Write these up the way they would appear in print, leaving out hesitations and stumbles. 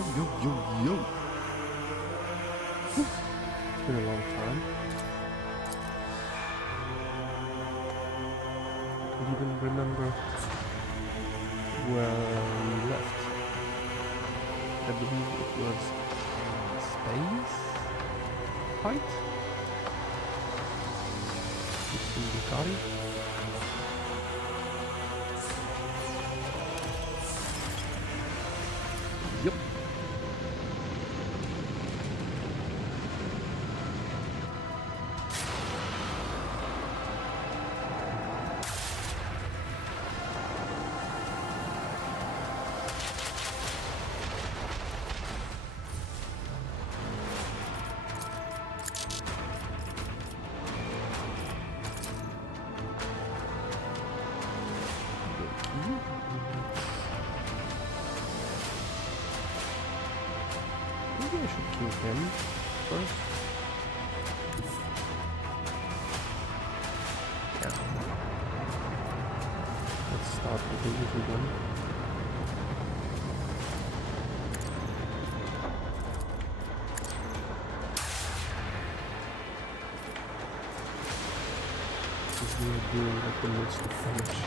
yo. It's been a long time. I don't even remember where we left. I believe it was space fight? It's in Bukari. Yep. Maybe I should kill him first. Yeah. Let's start with the little one. Because we are doing like the most damage.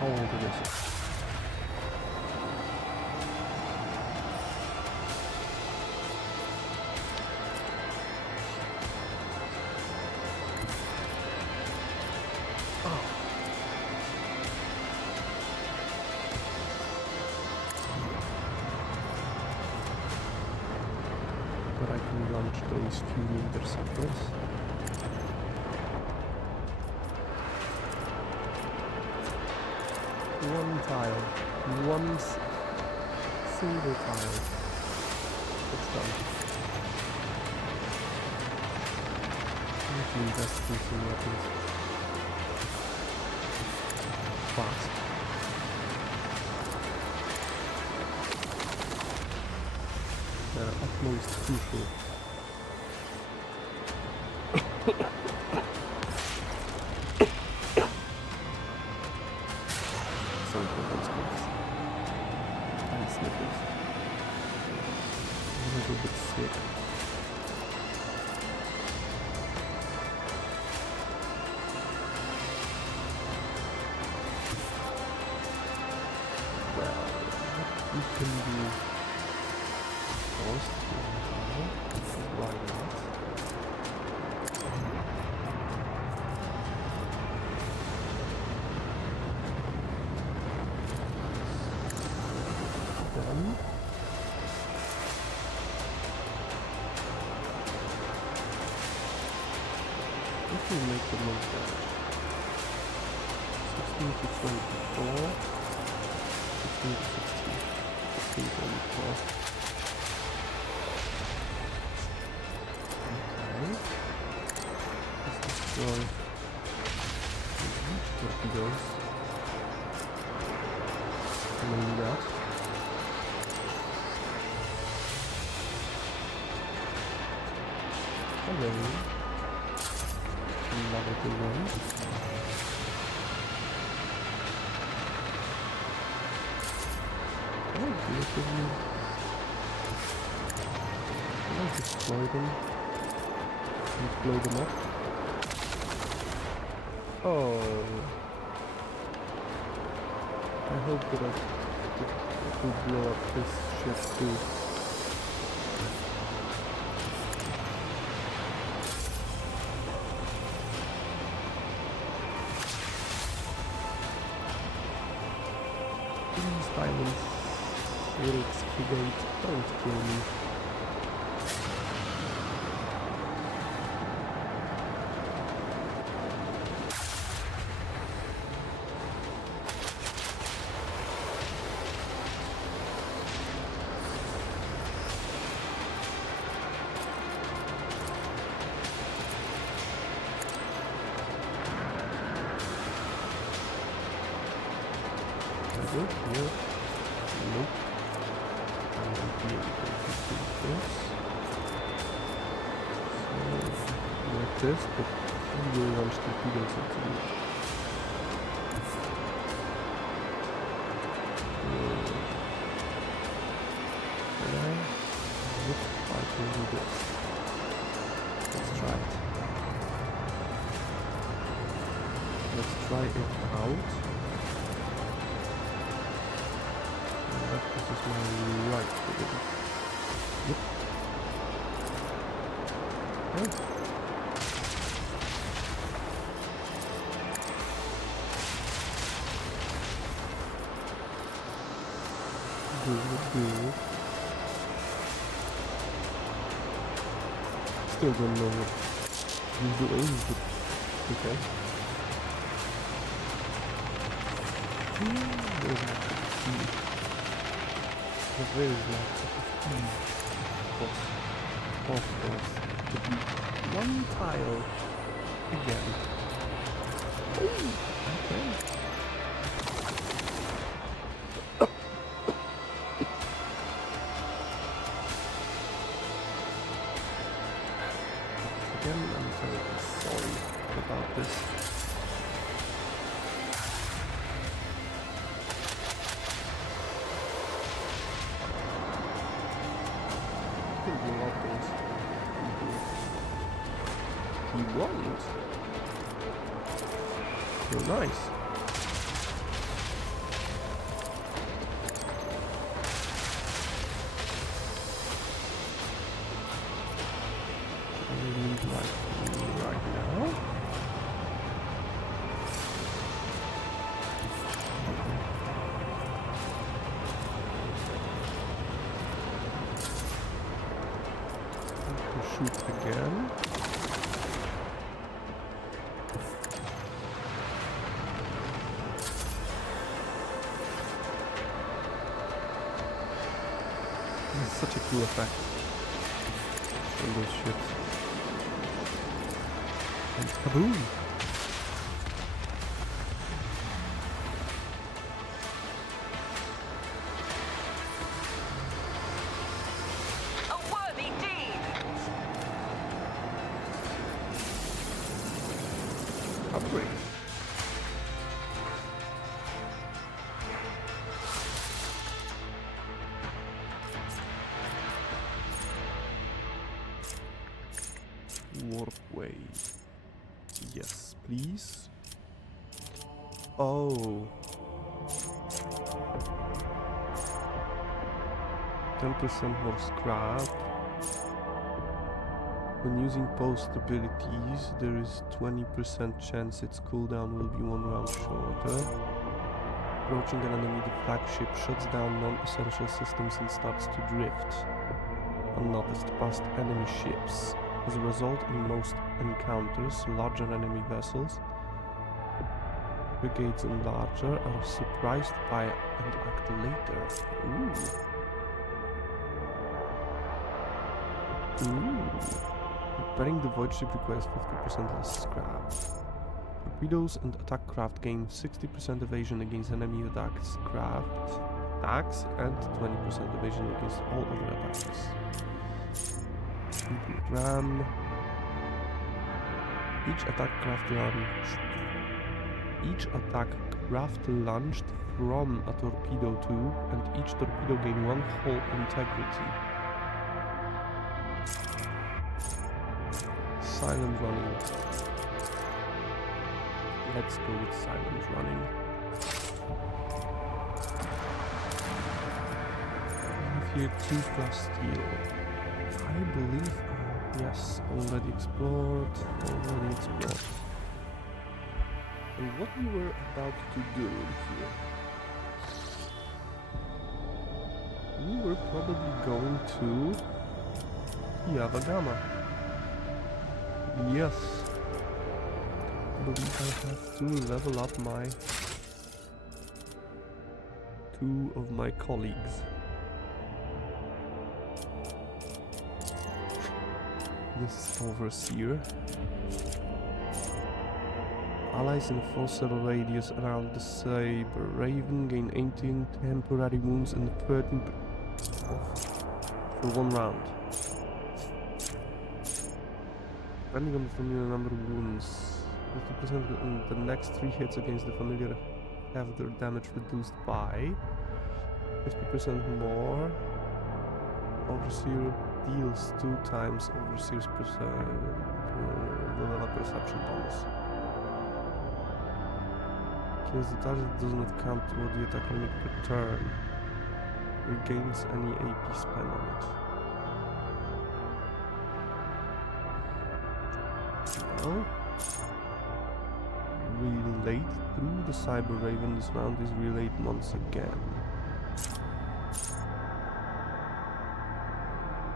How old it is? Oh. But I can launch those two interceptors. One tile, one single tile. It's done. I need to invest in some weapons. Fast. They're utmost crucial. Some problems and sniffles. A little bit sick. Well, we can do first. Why not? Then if we make the most damage, 16 to 24, 16 to 16, 16 to 24. Okay. Let's destroy torpedoes. I'm gonna do that. Hello. Another good one. Can I do it with you? Can I destroy them? And blow them up? Oh. I hope that it will blow up this ship too. Please, violence, Felix, frigate, don't kill me. here. Nope. And then here we can just do this. So, like this, but we will launch torpedoes into it. I can do this. Let's try it. Let's try it out. This is my right foot. Yep. Oh. Good. Still don't know what he's doing, but okay. There's my key. But where is my key? Of course. To be one tile again. Oh, okay. Again, I'm terribly sorry about this. He won't. So nice. Right now. Shoot again. This is such a cool effect on those ships. And kaboom! Upgrade. Warpway. Yes, please. Oh. 10% more scrap. When using post abilities, there is 20% chance its cooldown will be 1 round shorter. Approaching an enemy, the flagship shuts down non-essential systems and starts to drift, unnoticed past enemy ships. As a result, in most encounters, larger enemy vessels, brigades and larger, are surprised by and act later. Ooh. Repairing the void ship requires 50% less scrap. Torpedoes and attack craft gain 60% evasion against enemy attacks, and 20% evasion against all other attacks. Improved ram. Each attack craft launched from a torpedo tube, and each torpedo gain 1 hull integrity. Silent running. Let's go with silent running. I have here 2+ steel. I believe, yes, already explored. And what we were about to do here, we were probably going to Yavagama. Yes. I believe I have to level up my 2 of my colleagues. This overseer. Allies in a 4-cell radius around the Saber Raven gain 18 temporary wounds and 13 for 1 round. Depending on the familiar number of wounds, 50% on the next 3 hits against the familiar have their damage reduced by 50% more. Overseer deals 2 times Overseer's perception bonus. Kills the target does not count toward the attack limit per turn. Regains any AP spent on it. Well, relate through the Cyber Raven. This round is relate once again.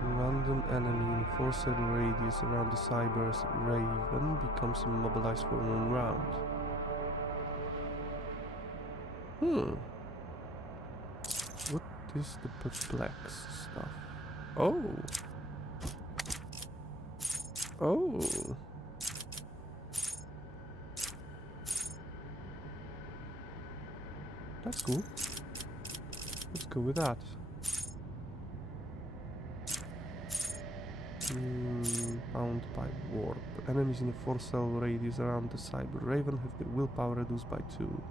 Random enemy in a 4-cell radius around the Cyber's Raven becomes immobilized for 1 round. What is the perplex stuff? Oh! Oh! That's cool. Let's go with that. Bound by warp. Enemies in a 4-cell radius around the Cyber Raven have their willpower reduced by 2.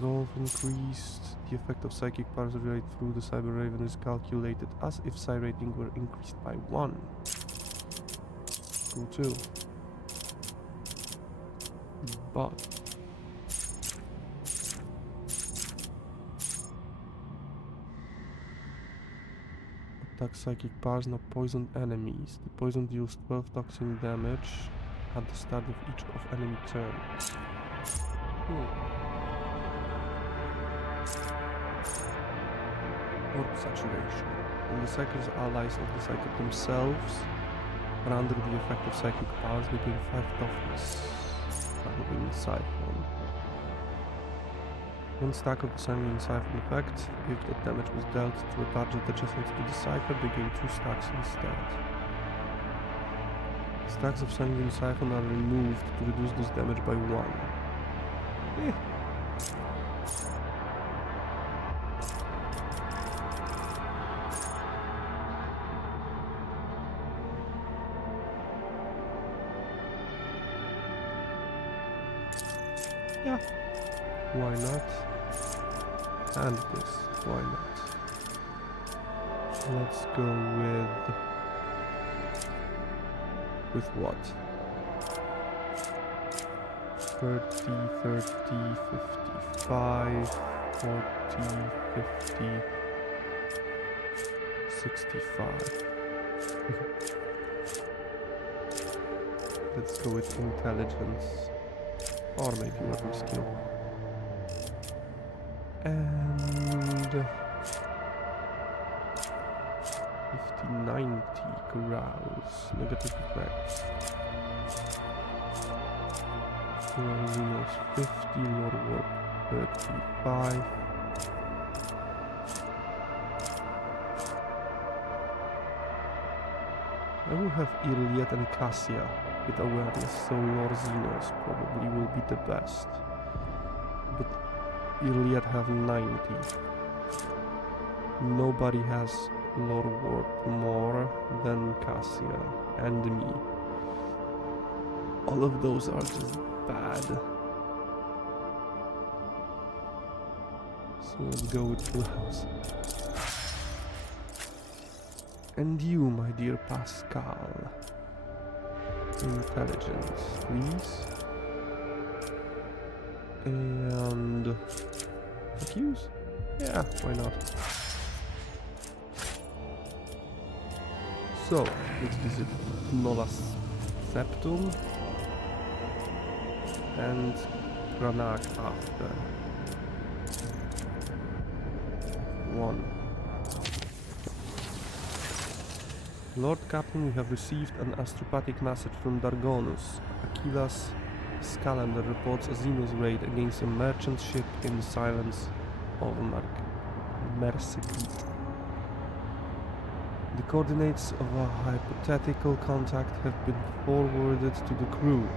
Resolve increased. The effect of psychic powers related through the Cyber Raven is calculated as if psi rating were increased by 1. Cool too. But attack psychic powers, not poisoned enemies. The poison deals 12 toxin damage at the start of each of enemy turn. Warp saturation. When the psychic's allies of the psychic themselves are under the effect of psychic powers, they gain 5 toughness. Sanguine Siphon. One stack of the Sanguine Siphon effect. If the damage was dealt to a target adjacent to the cipher, they gain 2 stacks instead. Stacks of Sanguine Siphon are removed to reduce this damage by 1. Yeah, why not? And this, why not? Let's go with what? 30, 55, 40, 50, 65. Let's go with intelligence. Or maybe weapon skill. And 50-90 carouse. Negative effects. Lord Zenos 50, Lord Warp 35. I will have Iliad and Cassia with awareness, so Lord Zenos probably will be the best. But Iliad have 90. Nobody has Lord Warp more than Cassia and me. All of those are just bad. So let's go with Full House. And you, my dear Pascal. Intelligence, please. And accuse? Yeah, why not? So, let's visit Nola's Septum and Granag after. 1. Lord Captain, we have received an astropathic message from Dargonus. Aquilas Scalander reports a Xenos raid against a merchant ship in the silence of Mercekrit. The coordinates of a hypothetical contact have been forwarded to the crew.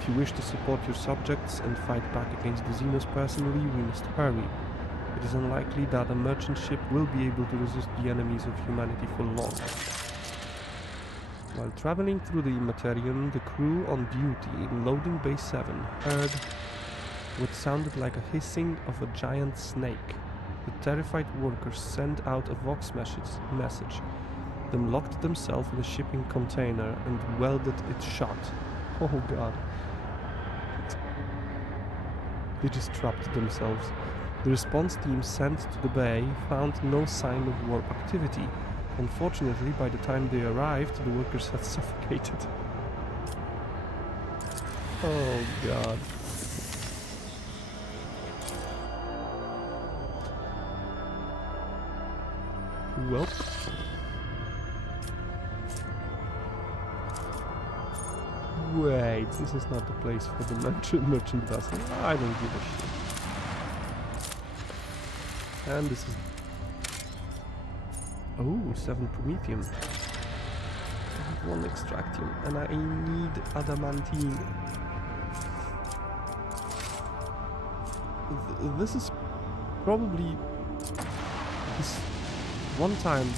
If you wish to support your subjects and fight back against the Xenos personally, we must hurry. It is unlikely that a merchant ship will be able to resist the enemies of humanity for long. While traveling through the Immaterium, the crew on duty in Loading Bay 7 heard what sounded like a hissing of a giant snake. The terrified workers sent out a vox message, then locked themselves in a shipping container and welded it shut. Oh god. They just trapped themselves. The response team sent to the bay found no sign of warp activity. Unfortunately, by the time they arrived, the workers had suffocated. Oh god. Well. Wait, this is not the place for the merchant vessel. I don't give a shit. And this is... Oh, 7 Promethium. I have 1 Extractium, and I need Adamantine. This is probably... This one time...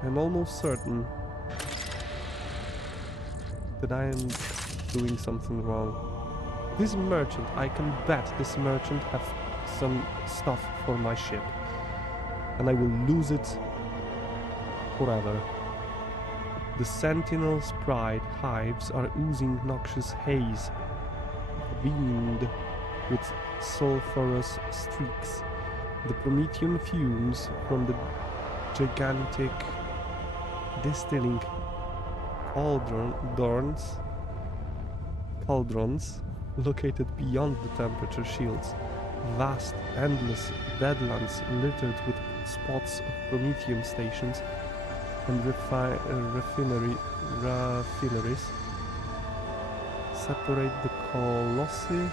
I'm almost certain that I am doing something wrong. This merchant, I can bet this merchant have some stuff for my ship. And I will lose it forever. The Sentinel's Pride hives are oozing noxious haze, ringed with sulphurous streaks. The Promethium fumes from the gigantic distilling cauldrons located beyond the temperature shields. Vast, endless deadlands littered with spots of Promethium stations and refineries separate the colossi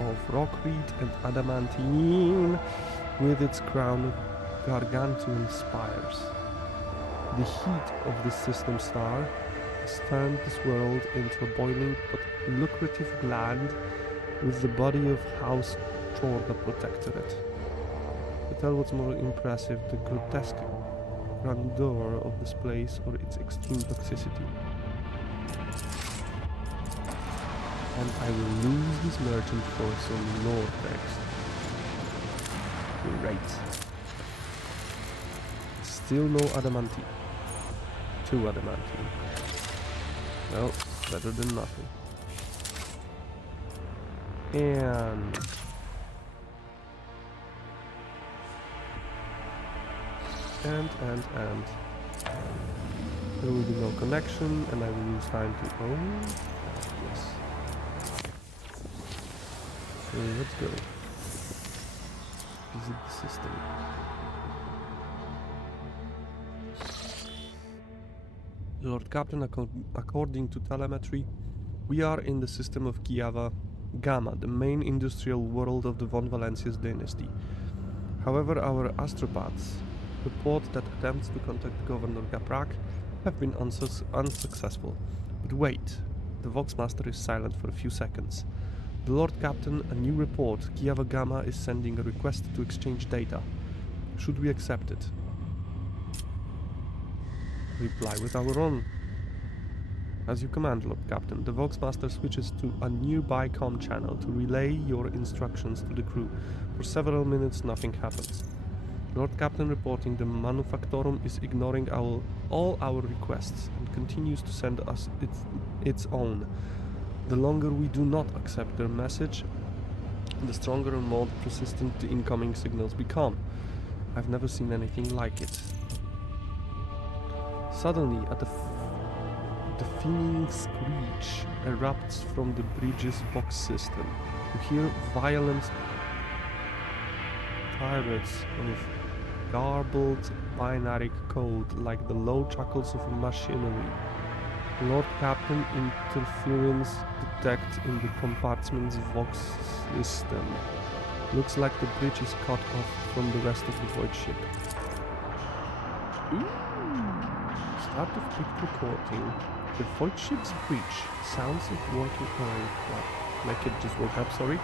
of rockreed and adamantine with its crown of gargantuan spires. The heat of this system star has turned this world into a boiling but lucrative gland with the body of House Chorda Protectorate. To tell what's more impressive, the grotesque grandeur of this place or its extreme toxicity. And I will lose this merchant for some lore text. Great. Still no adamantine. 2 adamantine. Well, better than nothing. And... There will be no connection, and I will use time to... Oh, yes. So let's go. Visit the system. Lord Captain, according to telemetry, we are in the system of Kiava Gamma, the main industrial world of the Von Valencia's dynasty. However, our astropaths report that attempts to contact Governor Gaprak have been unsuccessful. But wait, the Voxmaster is silent for a few seconds. The Lord Captain, a new report. Kiava Gamma is sending a request to exchange data. Should we accept it? Reply with our own. As you command, Lord Captain. The Voxmaster switches to a nearby comm channel to relay your instructions to the crew. For several minutes, nothing happens. Lord Captain reporting the Manufactorum is ignoring all our requests and continues to send us its own. The longer we do not accept their message, the stronger and more persistent the incoming signals become. I've never seen anything like it. Suddenly, a deafening screech erupts from the bridge's box system. You hear violent tirades of garbled binary code like the low chuckles of machinery. Lord Captain, interference detect in the compartment's Vox system. Looks like the bridge is cut off from the rest of the void ship. Ooh. Start of quick recording. The void ship's breach. Sounds of working. Oh, my kid just woke up, sorry.